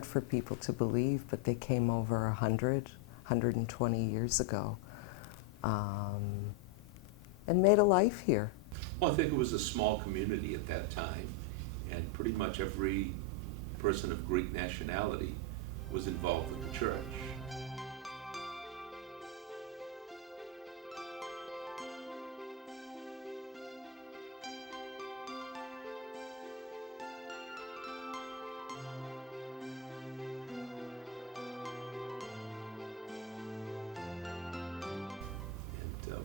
hard for people to believe, but they came over 120 years ago and made a life here. Well, I think it was a small community at that time, and pretty much every person of Greek nationality was involved in the church.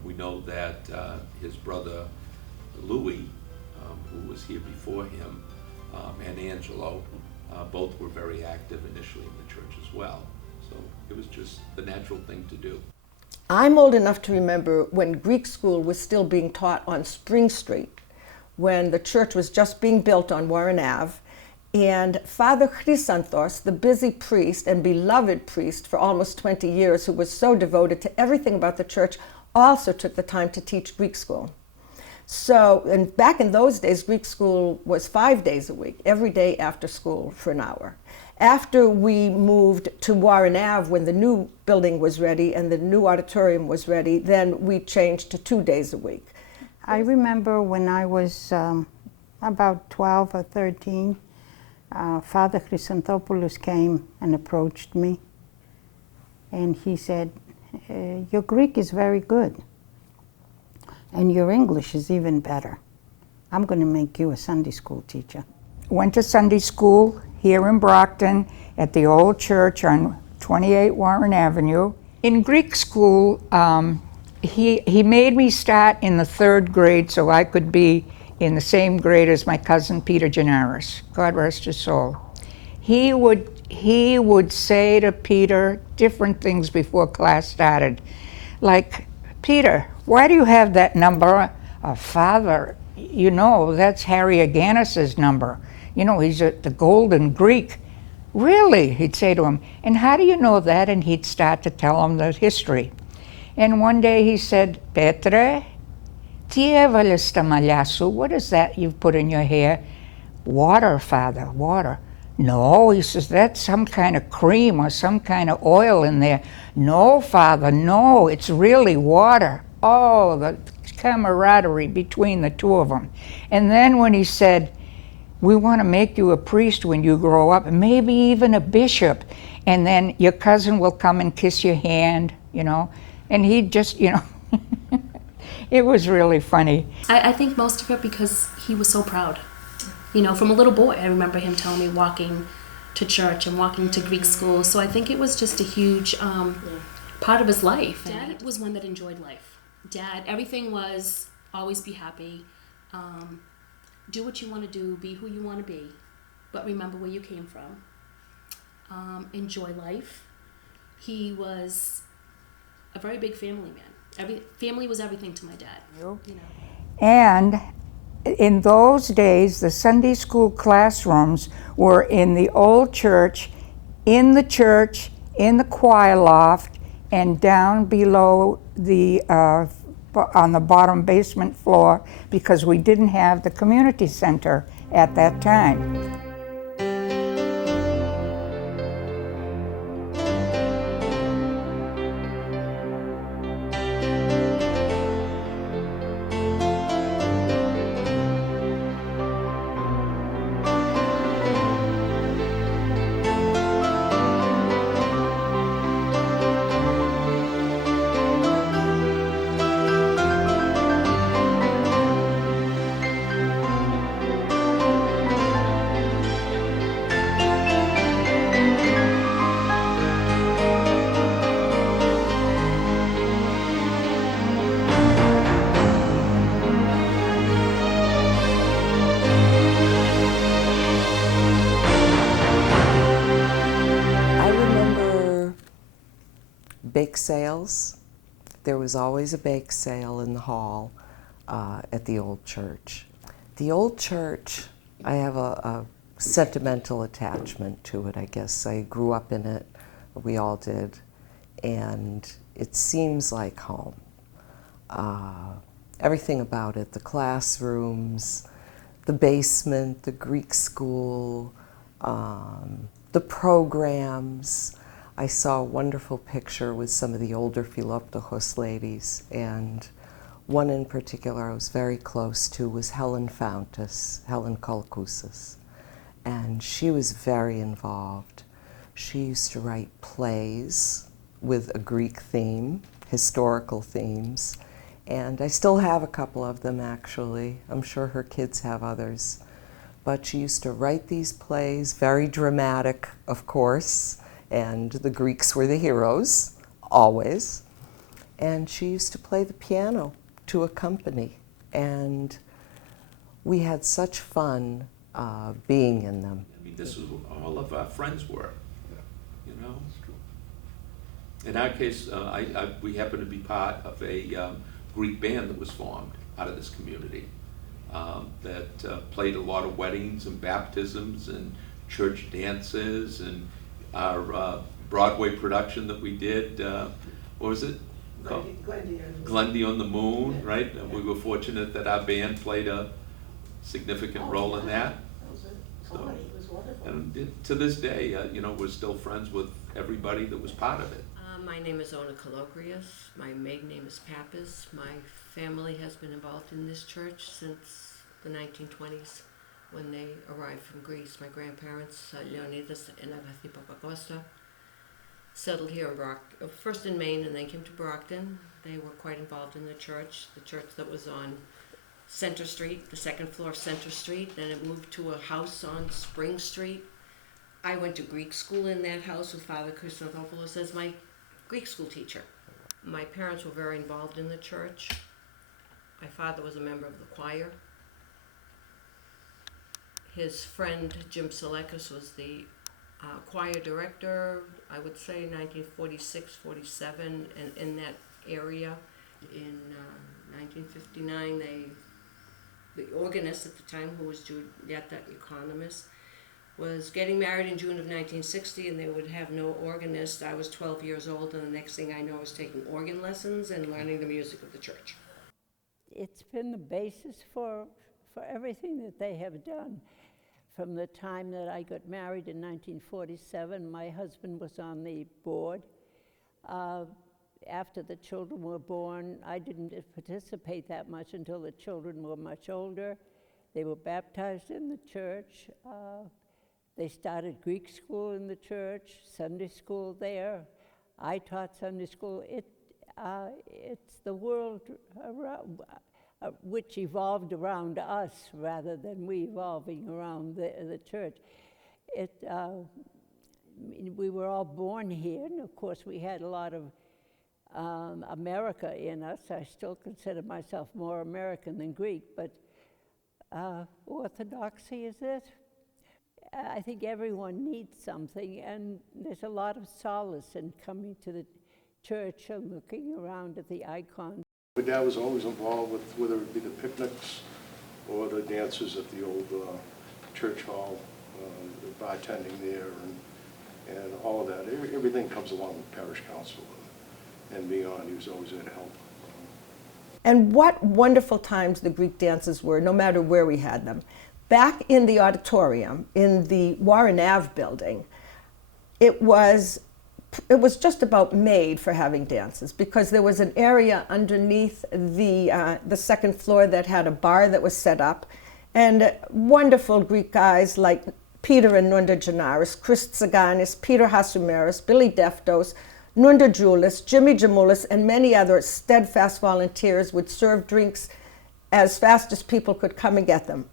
We know that his brother Louis, who was here before him, and Angelo, both were very active initially in the church as well. So it was just the natural thing to do. I'm old enough to remember when Greek school was still being taught on Spring Street, when the church was just being built on Warren Ave, and Father Chrysanthos, the busy priest and beloved priest for almost 20 years, who was so devoted to everything about the church, also took the time to teach Greek school. So, and back in those days, Greek school was 5 days a week, every day after school for an hour. After we moved to Warren Ave, when the new building was ready and the new auditorium was ready, then we changed to 2 days a week. I remember when I was about 12 or 13, Father Chrysanthopoulos came and approached me, and he said, "Your Greek is very good, and your English is even better. I'm going to make you a Sunday school teacher." Went to Sunday school here in Brockton at the old church on 28 Warren Avenue. In Greek school, he made me start in the 3rd grade so I could be in the same grade as my cousin Peter Genaris. God rest his soul. He would say to Peter different things before class started, like, "Peter, why do you have that number? Father, you know, that's Harry Aganis's number. You know, he's the golden Greek." "Really?" he'd say to him. "And how do you know that?" And he'd start to tell him the history. And one day he said, "Petre, τι έβαλες στα μαλλιά σου? What is that you've put in your hair?" "Water, Father, water." "No," he says, "that's some kind of cream or some kind of oil in there." "No, Father, no, it's really water." Oh, the camaraderie between the two of them. And then when he said, "We want to make you a priest when you grow up, maybe even a bishop, and then your cousin will come and kiss your hand," you know, and he'd just, you know, it was really funny. I think most of it because he was so proud. You know, from a little boy, I remember him telling me walking to church and walking to Greek school. So I think it was just a huge part of his life. Dad was one that enjoyed life. Dad, everything was always be happy, do what you want to do, be who you want to be, but remember where you came from. Enjoy life. He was a very big family man. Family was everything to my dad. You know. And in those days, the Sunday school classrooms were in the old church, in the choir loft, and down below on the bottom basement floor, because we didn't have the community center at that time. Bake sales. There was always a bake sale in the hall at the old church. The old church, I have a sentimental attachment to it, I guess. I grew up in it, we all did, and it seems like home. Everything about it, the classrooms, the basement, the Greek school, the programs. I saw a wonderful picture with some of the older Philoptochos ladies, and one in particular I was very close to was Helen Kolkoussis, and she was very involved. She used to write plays with a Greek theme, historical themes, and I still have a couple of them actually. I'm sure her kids have others. But she used to write these plays, very dramatic, of course, and the Greeks were the heroes, always. And she used to play the piano to accompany, and we had such fun being in them. I mean, this is what all of our friends were, you know? In our case, we happen to be part of a Greek band that was formed out of this community that played a lot of weddings and baptisms and church dances, and our Broadway production that we did, what was it? Glendy on the Moon, right? And we were fortunate that our band played a significant role in that. So, and to this day, you know, we're still friends with everybody that was part of it. My name is Ona Kalogrias. My maiden name is Pappas. My family has been involved in this church since the 1920s when they arrived from Greece. My grandparents, Leonidas and Agathi Papakosta, settled here in Brockton, first in Maine and then came to Brockton. They were quite involved in the church that was on Center Street, the second floor of Center Street. Then it moved to a house on Spring Street. I went to Greek school in that house with Father Christophopoulos as my Greek school teacher. My parents were very involved in the church. My father was a member of the choir. His friend Jim Selekis was the choir director, I would say 1946, 47, and in that area. In 1959, the organist at the time, who was Julieta Economist, was getting married in June of 1960, and they would have no organist. I was 12 years old, and the next thing I know, I was taking organ lessons and learning the music of the church. It's been the basis for everything that they have done. From the time that I got married in 1947, my husband was on the board. After the children were born, I didn't participate that much until the children were much older. They were baptized in the church. They started Greek school in the church, Sunday school there. I taught Sunday school. It's the world around, which evolved around us rather than we evolving around the church. We were all born here, and of course we had a lot of America in us. I still consider myself more American than Greek, but Orthodoxy is it. I think everyone needs something, and there's a lot of solace in coming to the church and looking around at the icons. My dad was always involved with whether it be the picnics or the dances at the old church hall, the bartending there, and all of that. Everything comes along with parish council and beyond. He was always there to help. And what wonderful times the Greek dances were, no matter where we had them. Back in the auditorium, in the Warren Ave building, it was just about made for having dances, because there was an area underneath the second floor that had a bar that was set up, and wonderful Greek guys like Peter and Nunda Janaris, Chris Tsaganis, Peter Hasumeris, Billy Deftos, Nunda Julis, Jimmy Jamoulis, and many other steadfast volunteers would serve drinks as fast as people could come and get them.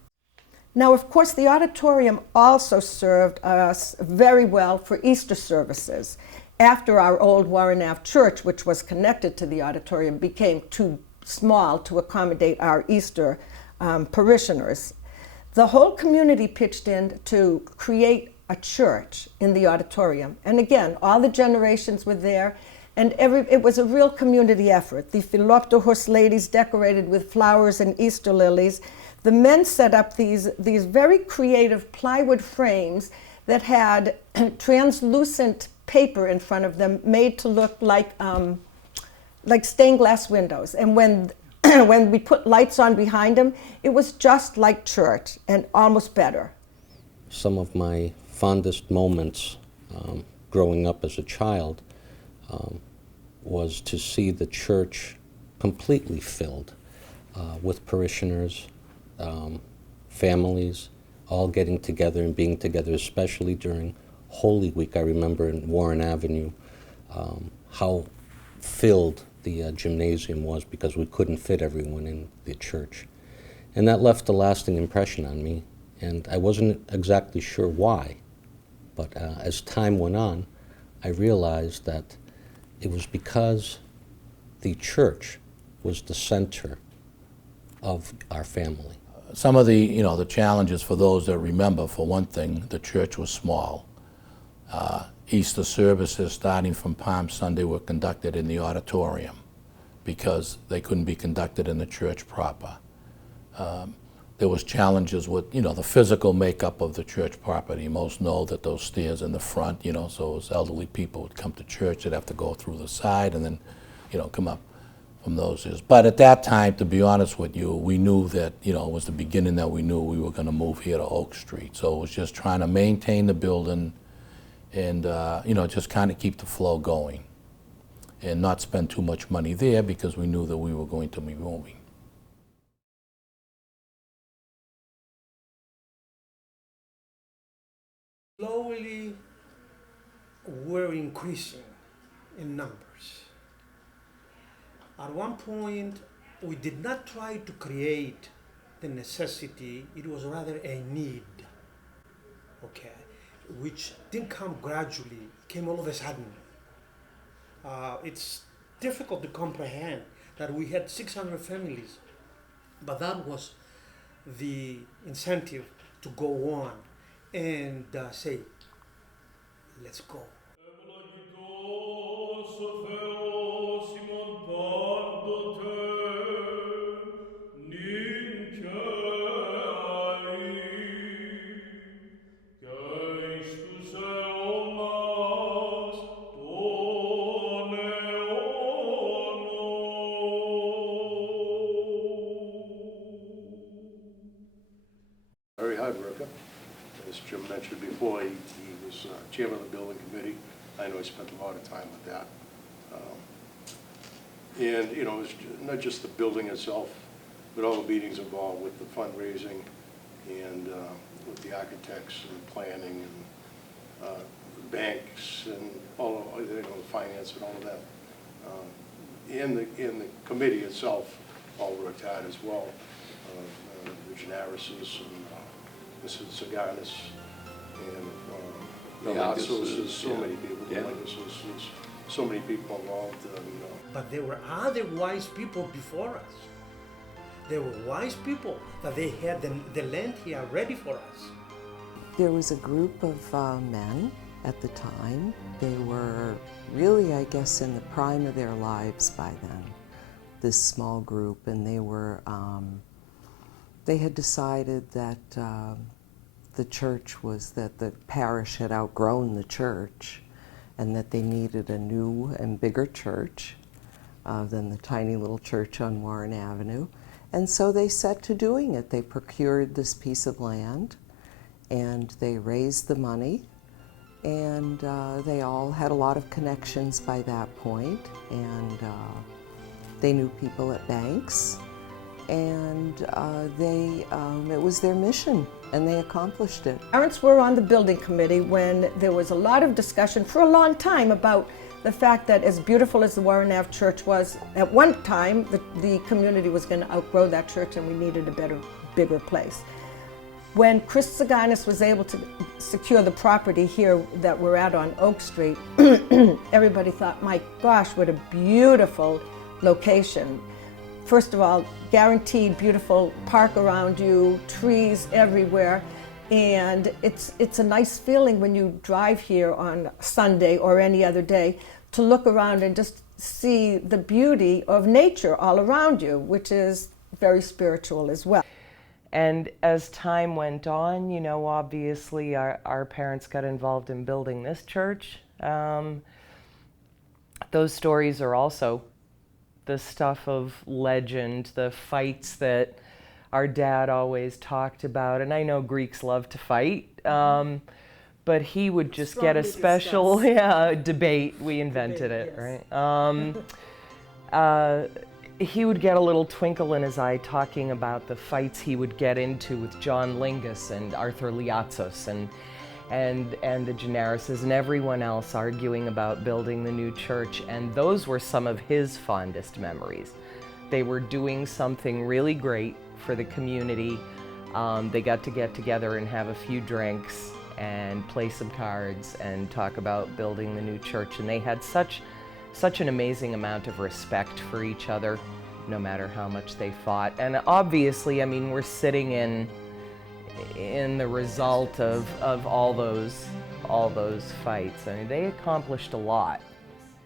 Now, of course, the auditorium also served us very well for Easter services. After our old Warren Ave church, which was connected to the auditorium, became too small to accommodate our Easter parishioners, the whole community pitched in to create a church in the auditorium. And again, all the generations were there, and it was a real community effort. The Philoptochos ladies decorated with flowers and Easter lilies. The men set up these very creative plywood frames that had translucent paper in front of them, made to look like stained glass windows. And when when we put lights on behind them, it was just like church and almost better. Some of my fondest moments growing up as a child was to see the church completely filled with parishioners, families, all getting together and being together, especially during Holy Week. I remember in Warren Avenue how filled the gymnasium was because we couldn't fit everyone in the church. And that left a lasting impression on me, and I wasn't exactly sure why. But as time went on, I realized that it was because the church was the center of our family. Some of the challenges for those that remember, for one thing, the church was small. Easter services starting from Palm Sunday were conducted in the auditorium because they couldn't be conducted in the church proper. There was challenges with, the physical makeup of the church property. Most know that those stairs in the front, so as elderly people would come to church, they'd have to go through the side and then, come up from those stairs. But at that time, to be honest with you, we knew that, it was the beginning that we knew we were going to move here to Oak Street. So it was just trying to maintain the building and, just kind of keep the flow going and not spend too much money there because we knew that we were going to be moving. Slowly, we're increasing in numbers. At one point, we did not try to create the necessity, it was rather a need, okay, which didn't come gradually, it came all of a sudden. It's difficult to comprehend that we had 600 families, but that was the incentive to go on and say, let's go. Very hard worker. As Jim mentioned before, he was chairman of the building committee. I know he spent a lot of time with that. And, it's not just the building itself, but all the meetings involved with the fundraising and with the architects and planning and banks and all of, the finance and all of that. And the committee itself all worked hard as well. The Genarises and Mrs. Saganis and the art associates, so many people, the light associates, so many people involved. But there were other wise people before us. There were wise people that they had the land here ready for us. There was a group of men at the time. They were really, I guess, in the prime of their lives by then, this small group, and they were, they had decided that the church was, that the parish had outgrown the church and that they needed a new and bigger church than the tiny little church on Warren Avenue. And so they set to doing it. They procured this piece of land and they raised the money, and they all had a lot of connections by that point, and they knew people at banks, and it was their mission, and they accomplished it. Parents were on the building committee when there was a lot of discussion for a long time about the fact that as beautiful as the Warren Ave Church was, at one time the community was going to outgrow that church and we needed a better, bigger place. When Chris Saganis was able to secure the property here that we're at on Oak Street, everybody thought, my gosh, what a beautiful location. First of all, guaranteed beautiful park around you, trees everywhere, and it's a nice feeling when you drive here on Sunday or any other day to look around and just see the beauty of nature all around you, which is very spiritual as well. And as time went on, you know, obviously our parents got involved in building this church. Those stories are also the stuff of legend, the fights that our dad always talked about. And I know Greeks love to fight, but he would just get a special debate. We invented it, yes. right? He would get a little twinkle in his eye talking about the fights he would get into with John Lingus and Arthur Liatzos and the Genarises and everyone else arguing about building the new church, and those were some of his fondest memories. They were doing something really great for the community. They got to get together and have a few drinks and play some cards and talk about building the new church, and they had such an amazing amount of respect for each other, no matter how much they fought. And obviously, I mean, we're sitting in the result of all those fights. I mean, they accomplished a lot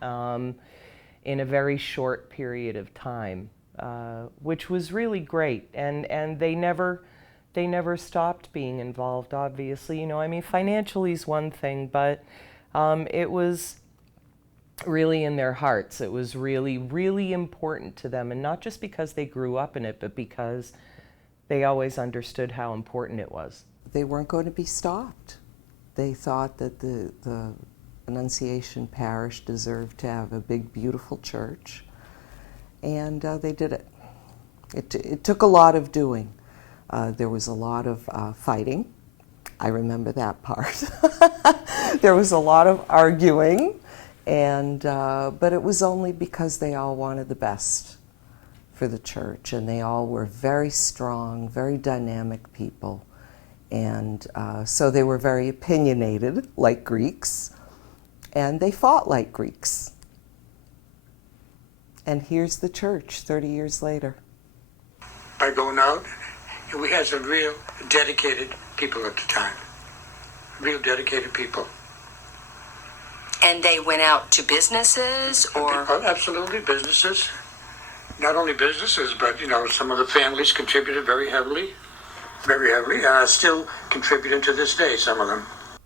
in a very short period of time, which was really great. And they never stopped being involved. Obviously, you know, I mean, financially is one thing, but it was really in their hearts. It was really, really important to them, and not just because they grew up in it, but because they always understood how important it was. They weren't going to be stopped. They thought that the Annunciation parish deserved to have a big, beautiful church, and they did it. It took a lot of doing. There was a lot of fighting. I remember that part. There was a lot of arguing. But it was only because they all wanted the best for the church, and they all were very strong, very dynamic people, and so they were very opinionated, like Greeks, and they fought like Greeks. And here's the church 30 years later. By going out, and we had some real dedicated people at the time, real dedicated people. And they went out to businesses, or? Absolutely, businesses. Not only businesses, but, you know, some of the families contributed very heavily, still contributing to this day, some of them.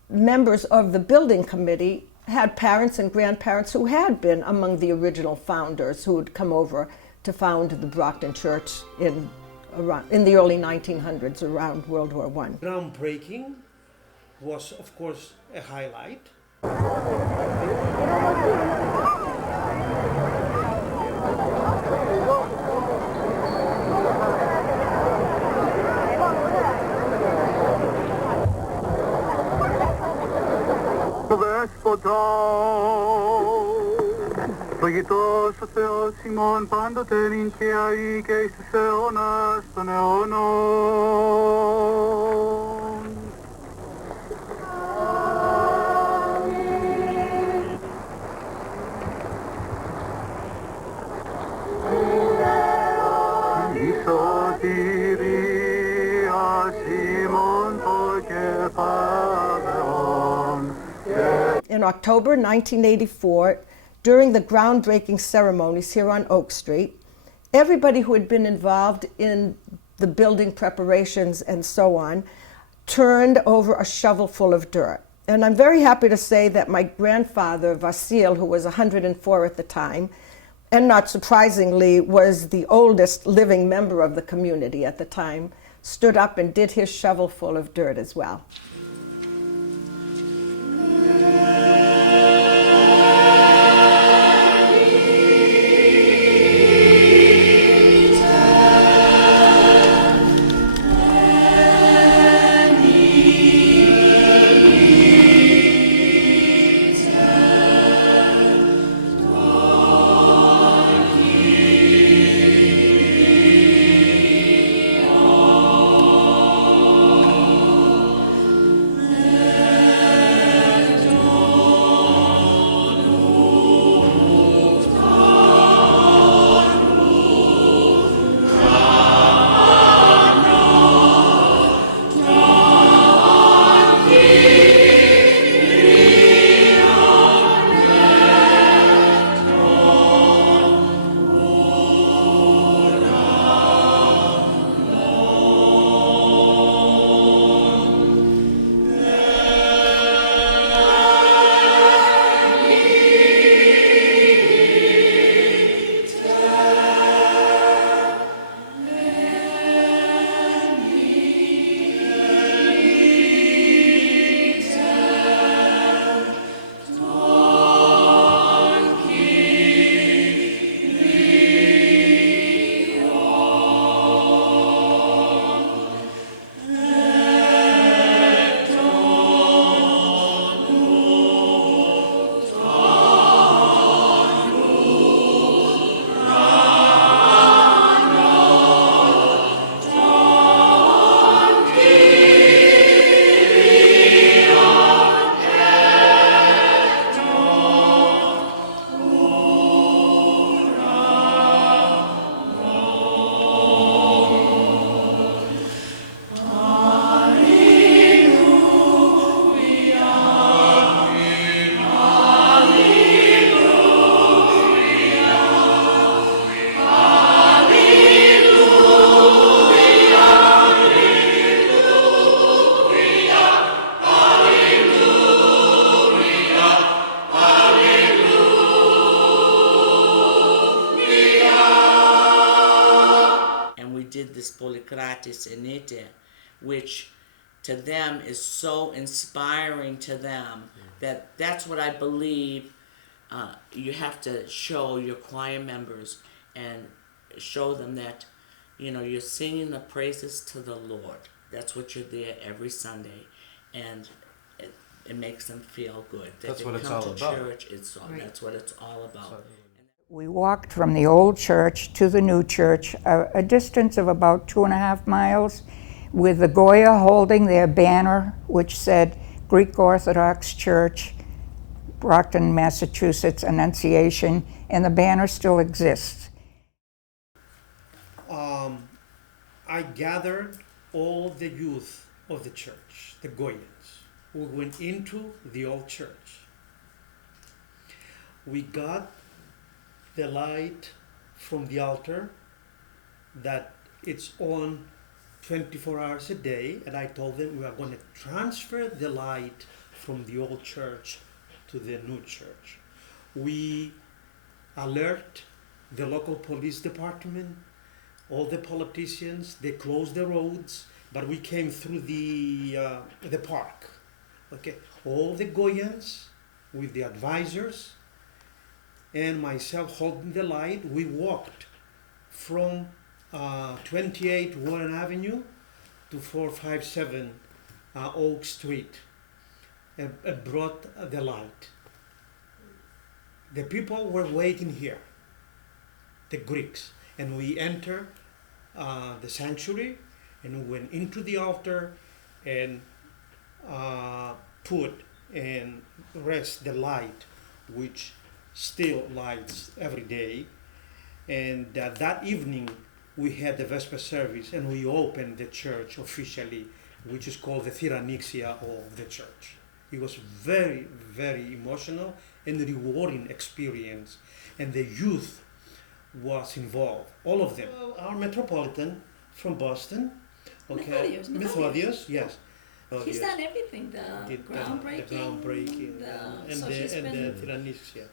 Members of the building committee had parents and grandparents who had been among the original founders who had come over to found the Brockton Church in the early 1900s, around World War I. Groundbreaking was, of course, a highlight. Φαγητός ο Θεός ημών πάντοτε νυν και αεί και εις τους αιώνας των αιώνων. Η σωτηρίας ημών το κεφάλαιον. In October 1984, during the groundbreaking ceremonies here on Oak Street, everybody who had been involved in the building preparations and so on turned over a shovel full of dirt. And I'm very happy to say that my grandfather, Vasil, who was 104 at the time, and not surprisingly was the oldest living member of the community at the time, stood up and did his shovel full of dirt as well. gratis inite, which to them is so inspiring to them that that's what I believe you have to show your choir members and show them that, you know, you're singing the praises to the Lord. That's what you're there every Sunday, and it makes them feel good. That That's they what it's come all to about. church. That's what it's all about. We walked from the old church to the new church, a distance of about 2.5 miles, with the Goya holding their banner, which said Greek Orthodox Church, Brockton, Massachusetts, Annunciation, and the banner still exists. I gathered all the youth of the church, the Goyans. We went into the old church. We got the light from the altar that it's on 24 hours a day, and I told them we are going to transfer the light from the old church to the new church. We alert the local police department, all the politicians. They closed the roads, but we came through the park. Okay, all the Goyans with the advisors and myself holding the light, we walked from 28 Warren Avenue to 457 Oak Street and brought the light. The people were waiting here, the Greeks, and we entered the sanctuary and we went into the altar and put and rest the light, which still lights every day. And that evening we had the Vesper service and we opened the church officially, which is called the Thyranixia of the church. It was very, very emotional and rewarding experience, and the youth was involved, all of them. Our metropolitan from Boston, okay, Methodius, yes. He's done everything, the groundbreaking, the groundbreaking, and the Thyranixia.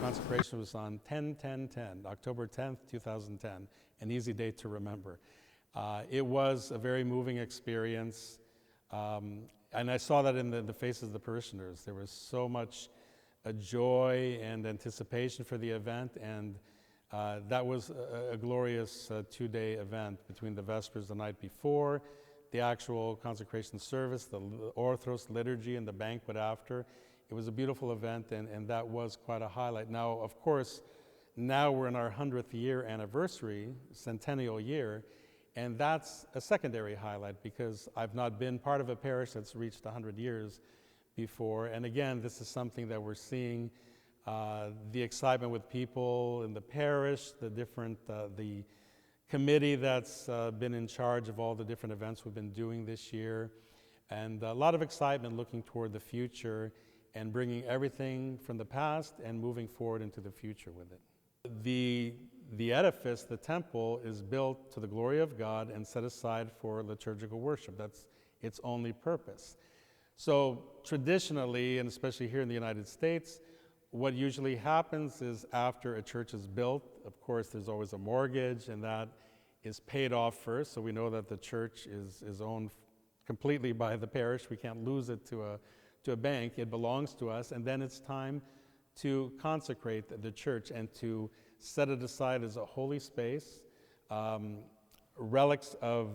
Consecration was on 10/10/10, October 10th, 2010, an easy date to remember. It was a very moving experience, and I saw that in the faces of the parishioners. There was so much joy and anticipation for the event, and that was a glorious two-day event between the Vespers the night before, the actual consecration service, the Orthros liturgy, and the banquet after. It was a beautiful event, and that was quite a highlight. Now, of course, now we're in our 100th year anniversary, centennial year, And that's a secondary highlight because I've not been part of a parish that's reached 100 years before. And again, this is something that we're seeing, the excitement with people in the parish, the committee that's been in charge of all the different events we've been doing this year, and a lot of excitement looking toward the future and bringing everything from the past and moving forward into the future with it. The edifice, the temple, is built to the glory of God and set aside for liturgical worship. That's its only purpose. So traditionally, and especially here in the United States, what usually happens is after a church is built, of course, there's always a mortgage, and that is paid off first. So we know that the church is owned completely by the parish. We can't lose it to a bank. It belongs to us. And then it's time to consecrate the church and to set it aside as a holy space. Relics of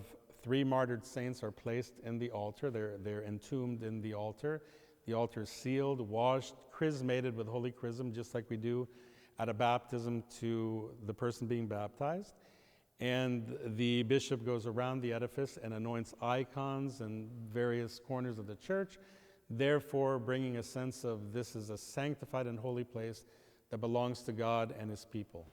3 martyred saints are placed in the altar. They're entombed in the altar. The altar is sealed, washed, chrismated with holy chrism, just like we do at a baptism to the person being baptized. And the bishop goes around the edifice and anoints icons in various corners of the church, therefore bringing a sense of this is a sanctified and holy place that belongs to God and His people.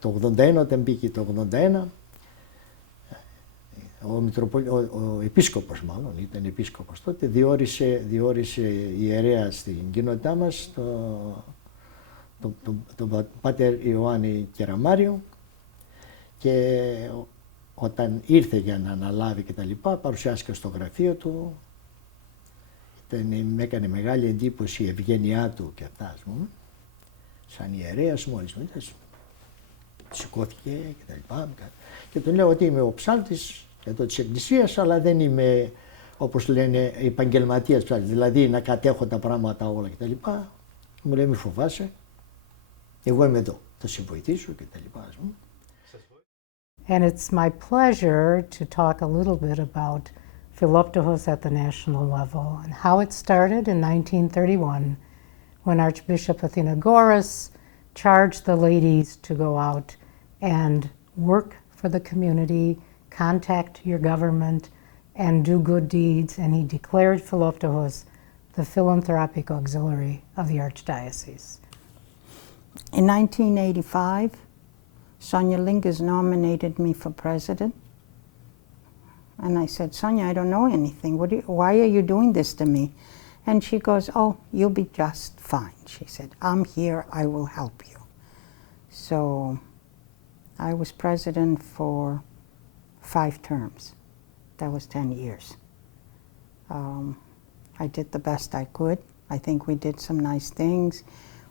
Το 81, όταν μπήκε το 81, ο επίσκοπος μάλλον, ήταν επίσκοπος τότε, διόρισε ιερέα στην κοινότητά μας τον Πάτερ Ιωάννη Κεραμάριο, και όταν ήρθε για να αναλάβει και τα λοιπά, παρουσιάστηκε στο γραφείο του. Με έκανε μεγάλη εντύπωση η ευγένειά του και αυτά, ας πούμε. Σαν ιερέας μόλις μετά σηκώθηκε και τα λοιπά. Και του λέω ότι είμαι ο ψάλτης εδώ της Εκκλησίας, αλλά δεν είμαι, όπως λένε, επαγγελματίας ψάλτης, δηλαδή να κατέχω τα πράγματα όλα και τα λοιπά. Μου λέει, μη φοβάσαι, εγώ είμαι εδώ, θα σε βοηθήσω και τα λοιπά, ας πούμε. And it's my pleasure to talk a little bit about Philoptochos at the national level and how it started in 1931 when Archbishop Athenagoras charge the ladies to go out and work for the community, contact your government, and do good deeds. And he declared Philoptochos the philanthropic auxiliary of the Archdiocese. In 1985, Sonia Lingus nominated me for president. And I said, Sonia, I don't know anything. Why are you doing this to me? And she goes, oh, you'll be just fine. She said, I'm here, I will help you. So I was president for 5 terms. That was 10 years. I did the best I could. I think we did some nice things.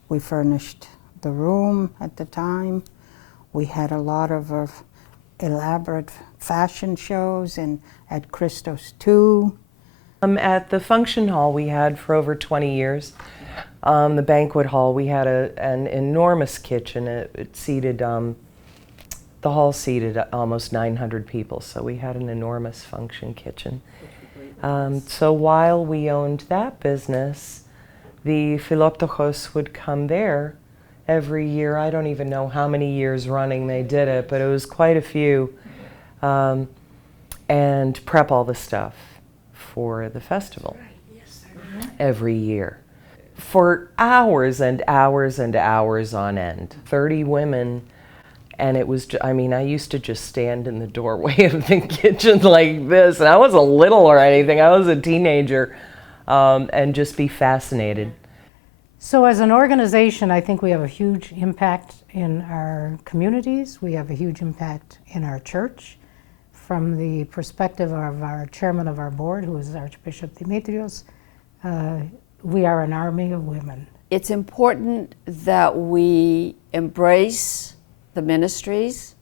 We furnished the room at the time. We had a lot of elaborate fashion shows and at Christos too. At the function hall we had for over 20 years, the banquet hall, we had an enormous kitchen. It seated, the hall seated almost 900 people, so we had an enormous function kitchen. So while we owned that business, the Philoptochos would come there every year. I don't even know how many years running they did it, but it was quite a few, and prep all the stuff for the festival every year. For hours and hours and hours on end, 30 women, and it was, I mean, I used to just stand in the doorway of the kitchen like this, and I wasn't little or anything, I was a teenager, and just be fascinated. So as an organization, I think we have a huge impact in our communities. We have a huge impact in our church. From the perspective of our chairman of our board, who is Archbishop Demetrios, we are an army of women. It's important that we embrace the ministries,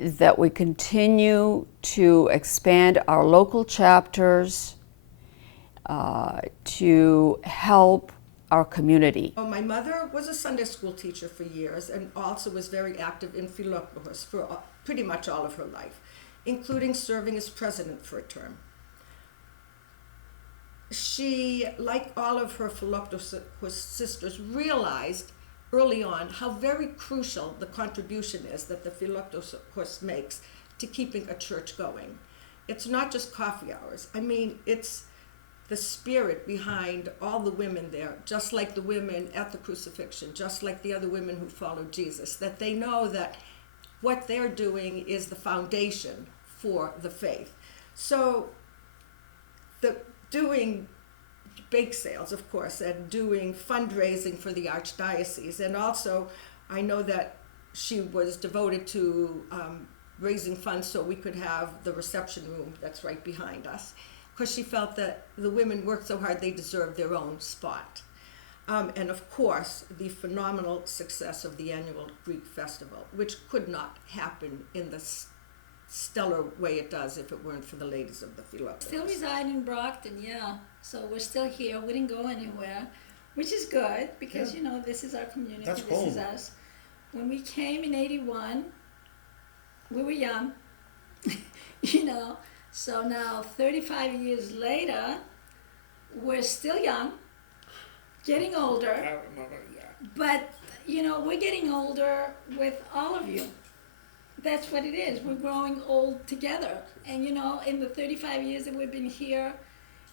that we continue to expand our local chapters, to help our community. My mother was a Sunday school teacher for years and also was very active in Philoptochos for pretty much all of her life, including serving as president for a term. She, like all of her Philoptochos sisters, realized early on how very crucial the contribution is that the Philoptochos makes to keeping a church going. It's not just coffee hours. I mean, it's the spirit behind all the women there, just like the women at the crucifixion, just like the other women who followed Jesus, that they know that what they're doing is the foundation for the faith. So doing bake sales, of course, and doing fundraising for the Archdiocese, and also I know that she was devoted to raising funds so we could have the reception room that's right behind us, because she felt that the women worked so hard they deserved their own spot. And of course, the phenomenal success of the annual Greek festival, which could not happen in the stellar way it does if it weren't for the ladies of the Philoptochos. Still reside in Brockton, yeah. So we're still here. We didn't go anywhere, which is good because, you know, this is our community. That's this home. is us. When we came in 81, we were young, you know. So now, 35 years later, we're still young, getting older. I remember, yeah. But, you know, we're getting older with all of you. That's what it is. We're growing old together. And, you know, in the 35 years that we've been here,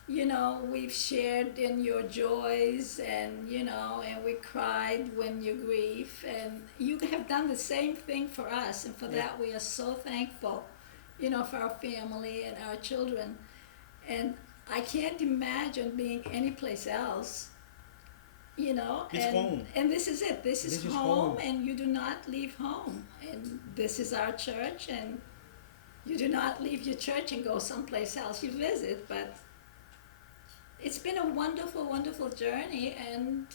you know, we've shared in your joys and, you know, and we cried when you grieve. And you have done the same thing for us. And for that, we are so thankful, you know, for our family and our children. And I can't imagine being anyplace else. You know, It's home. And this is it. This is home, and you do not leave home. And this is our church, and you do not leave your church and go someplace else. You visit, but it's been a wonderful, wonderful journey, and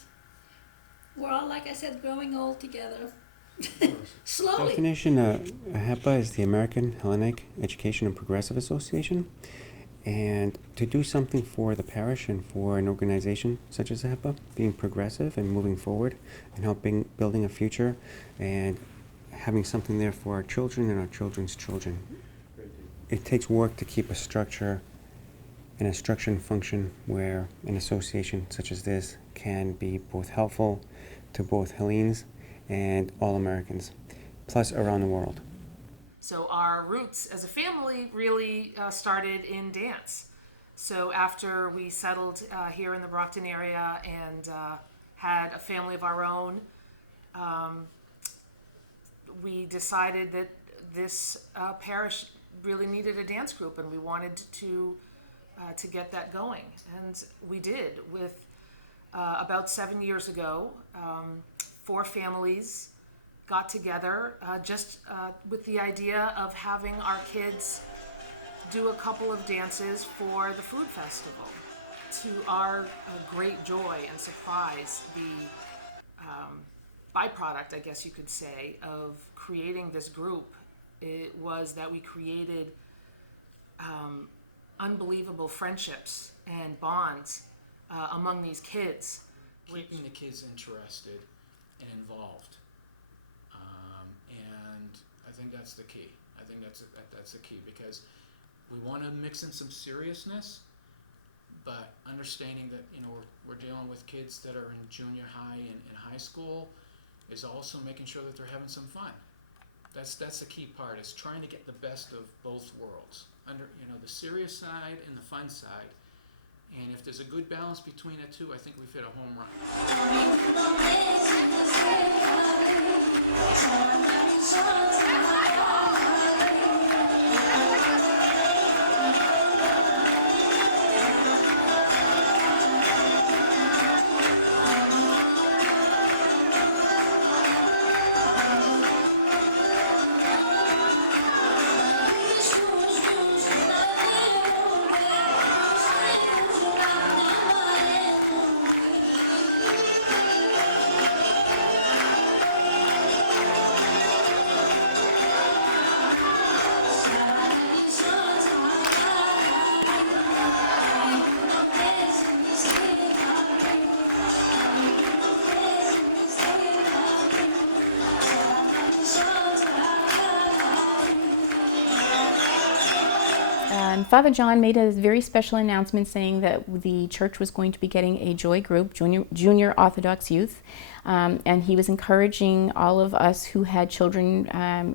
we're all, like I said, growing old together. Slowly. Definition, HEPA is the American Hellenic Education and Progressive Association. And to do something for the parish and for an organization such as HEPA, being progressive and moving forward and helping building a future and having something there for our children and our children's children. It takes work to keep a structure and a structure and function where an association such as this can be both helpful, to both Hellenes and all Americans, plus around the world. So our roots as a family really started in dance. So after we settled here in the Brockton area and had a family of our own, we decided that this parish really needed a dance group, and we wanted to get that going. And we did. With about 7 years ago, 4 families got together just with the idea of having our kids do a couple of dances for the food festival. To our great joy and surprise, the byproduct, I guess you could say, of creating this group, it was that we created unbelievable friendships and bonds among these kids. Keeping the kids interested and involved. And I think that's the key. I think that's the key, because we want to mix in some seriousness, but understanding that, you know, we're dealing with kids that are in junior high and high school, is also making sure that they're having some fun. That's the key part, is trying to get the best of both worlds, under, you know, the serious side and the fun side. And if there's a good balance between the two, I think we've hit a home run. Father John made a very special announcement saying that the church was going to be getting a joy group, junior Orthodox youth, and he was encouraging all of us who had children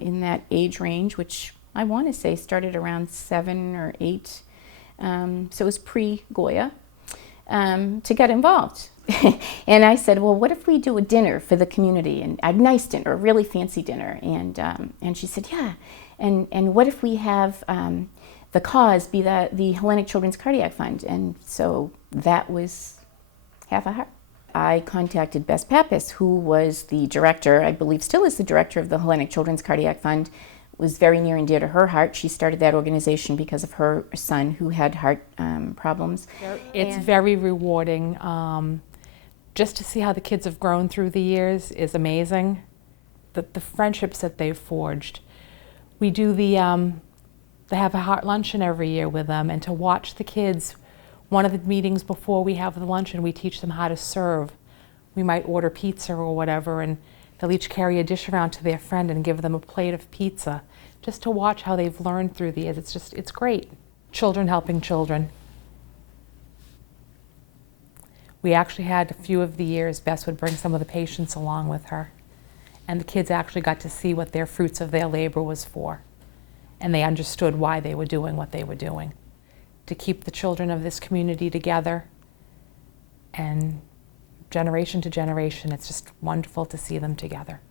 in that age range, which I want to say started around 7 or 8, so it was pre-Goya, to get involved. And I said, well, what if we do a dinner for the community, and a nice dinner, a really fancy dinner? And she said, yeah. And what if we have the cause be the Hellenic Children's Cardiac Fund? And so that was half a heart. I contacted Bess Pappas, who was the director, I believe still is the director of the Hellenic Children's Cardiac Fund. It was very near and dear to her heart. She started that organization because of her son who had heart problems. It's very rewarding. Just to see how the kids have grown through the years is amazing. The friendships that they've forged. We do they have a heart luncheon every year with them, and to watch the kids, one of the meetings before we have the luncheon, we teach them how to serve. We might order pizza or whatever, and they'll each carry a dish around to their friend and give them a plate of pizza. Just to watch how they've learned through the years, it's great. Children helping children. We actually had a few of the years, Bess would bring some of the patients along with her, and the kids actually got to see what their fruits of their labor was for. And they understood why they were doing what they were doing. To keep the children of this community together, and generation to generation, it's just wonderful to see them together.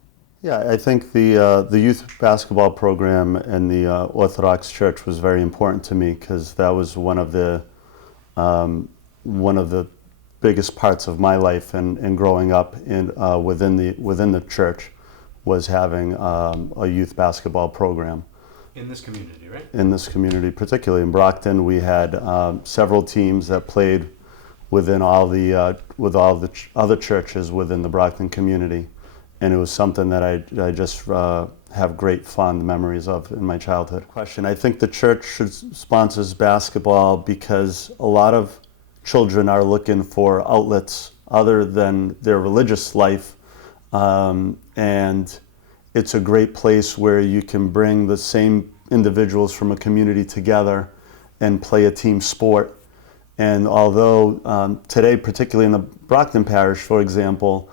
Yeah, I think the youth basketball program in the Orthodox Church was very important to me, because that was one of the biggest parts of my life and growing up within the church was having a youth basketball program. In this community, right? In this community, particularly in Brockton, we had several teams that played within all the other churches within the Brockton community, and it was something that I just have great fond memories of in my childhood. I think the church sponsors basketball because a lot of children are looking for outlets other than their religious life, and it's a great place where you can bring the same individuals from a community together and play a team sport. And although today, particularly in the Brockton parish, for example,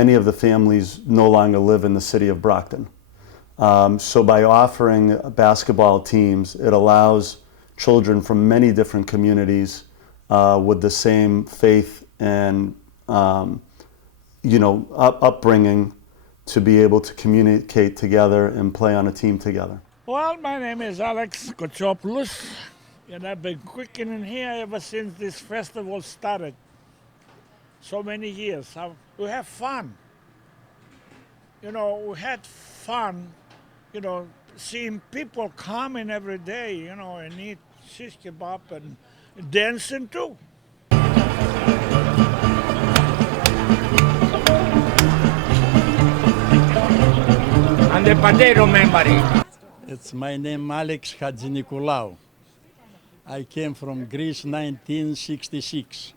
many of the families no longer live in the city of Brockton. So by offering basketball teams, it allows children from many different communities with the same faith and upbringing to be able to communicate together and play on a team together. Well, my name is Alex Kotsopoulos, and I've been quickening here ever since this festival started. So many years. We have fun. We had fun, seeing people coming every day, and eat shish kebab and dancing too. And the potato memory. It's my name Alex Hadjinikolaou. I came from Greece 1966.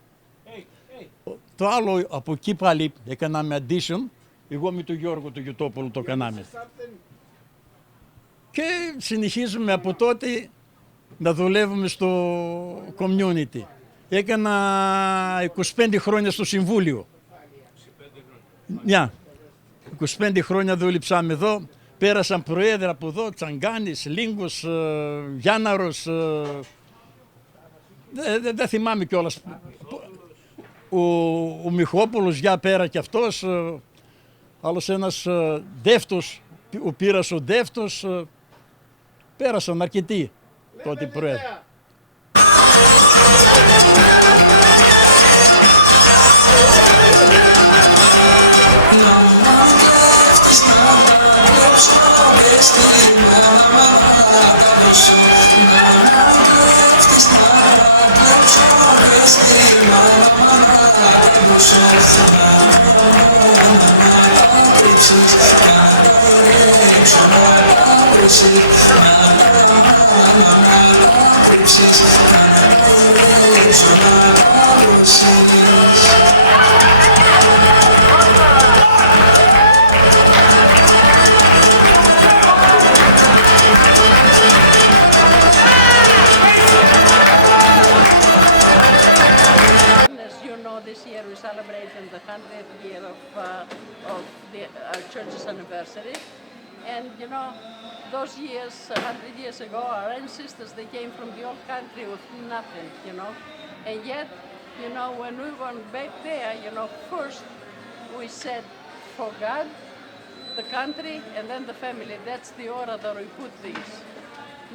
Το άλλο από εκεί πάλι έκαναμε addition, εγώ με τον Γιώργο του Γιωτόπουλου το κάναμε. Και συνεχίζουμε από τότε να δουλεύουμε στο community. Έκανα 25 χρόνια στο Συμβούλιο. 25 χρόνια δούλεψαμε εδώ. Πέρασαν προέδρα από εδώ, Τσαγκάνης, Λίγκος, Γιάνναρος, δεν θυμάμαι κιόλας. Ο Μιχόπουλος για πέρα κι αυτός, άλλος ένας Δεύτος, ο Πύρας ο Δεύτος, πέρασαν αρκετοί τότε προέδροι. This year we celebrated the 100th year of our church's anniversary. And those years, 100 years ago, our ancestors, they came from the old country with nothing, And yet, when we went back there, first we said, for God, the country, and then the family. That's the order that we put these.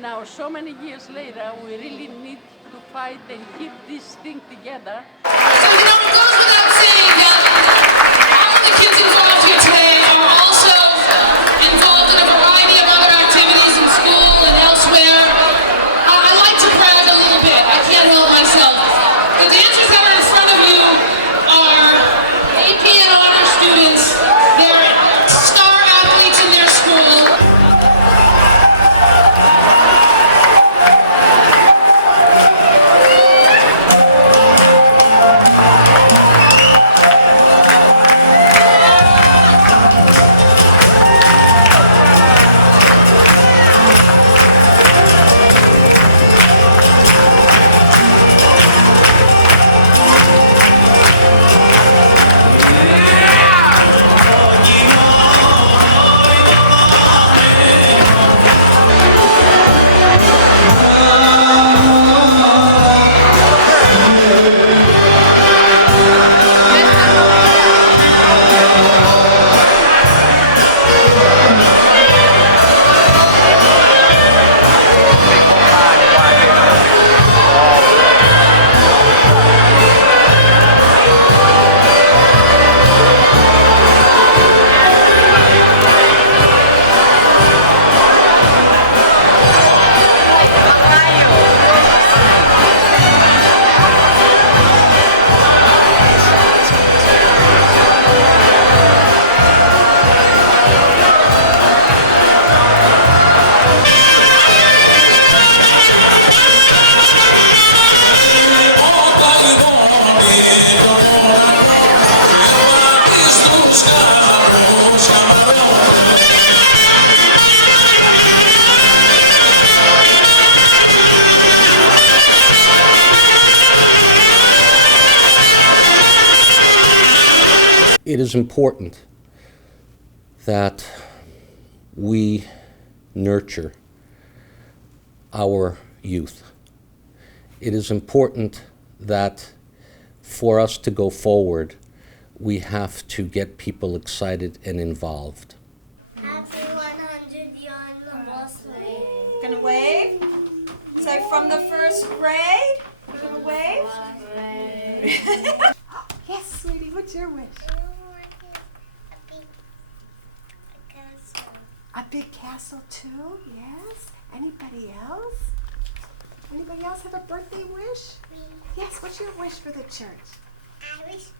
Now, so many years later, we really need to fight and keep this thing together. The kids involved here today are also involved in a variety of other activities in school and elsewhere. I like to brag a little bit. I can't help myself. The dancers that are in front of you are AP and honor students. They're star athletes in their school. it is important that we nurture our youth. It is important that for us to go forward, we have to get people excited and involved. Happy 100 year anniversary. Gonna wave? Say from the first grade. Gonna wave? Yes, sweetie, what's your wish? A big castle too? Yes. Anybody else? Anybody else have a birthday wish? Me. Yes, what's your wish for the church? I wish is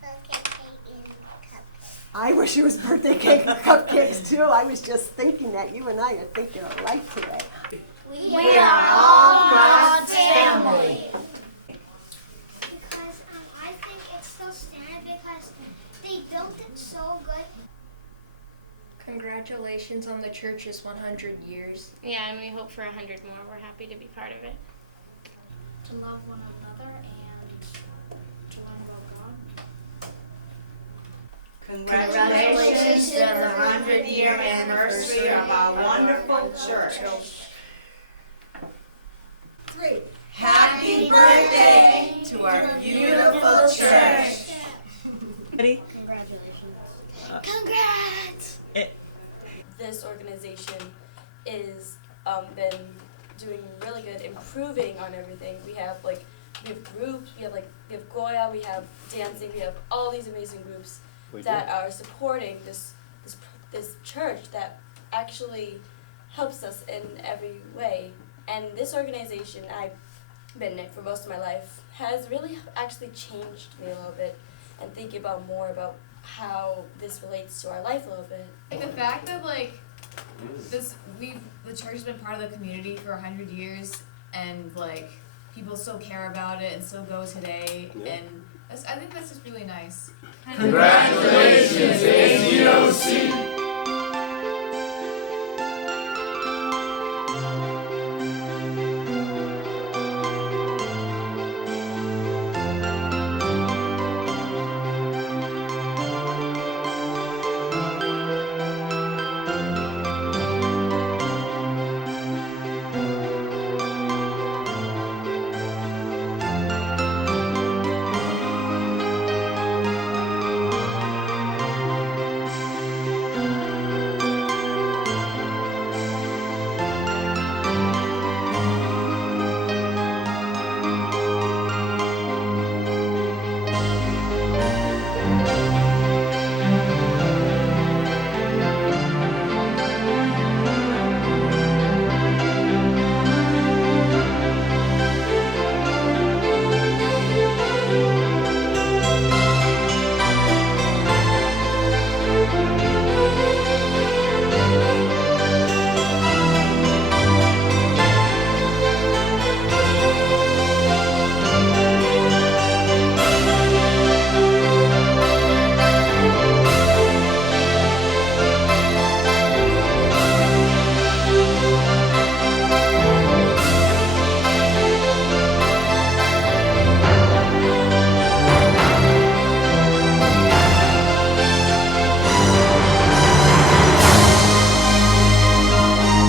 cupcake and cupcakes. I wish it was birthday cake and cupcakes too. I was just thinking that you and I are thinking alike today. We are all God's family. Because I think it's still standing because they built it so good. Congratulations on the church's 100 years. Yeah, and we hope for 100 more. We're happy to be part of it. To love one another and to learn about God. Congratulations to the 100-year anniversary of our wonderful church. 3. Happy birthday to our beautiful church. Ready? Congratulations. Congrats! This organization is been doing really good, improving on everything. We have groups, we have Goya, we have dancing, we have all these amazing groups that are supporting this church that actually helps us in every way. And this organization, I've been in it for most of my life, has really actually changed me a little bit and thinking about more about how this relates to our life a little bit. The fact that the church has been part of the community for 100 years, and people still care about it and still go today, and I think that's just really nice. Congratulations, AGOC!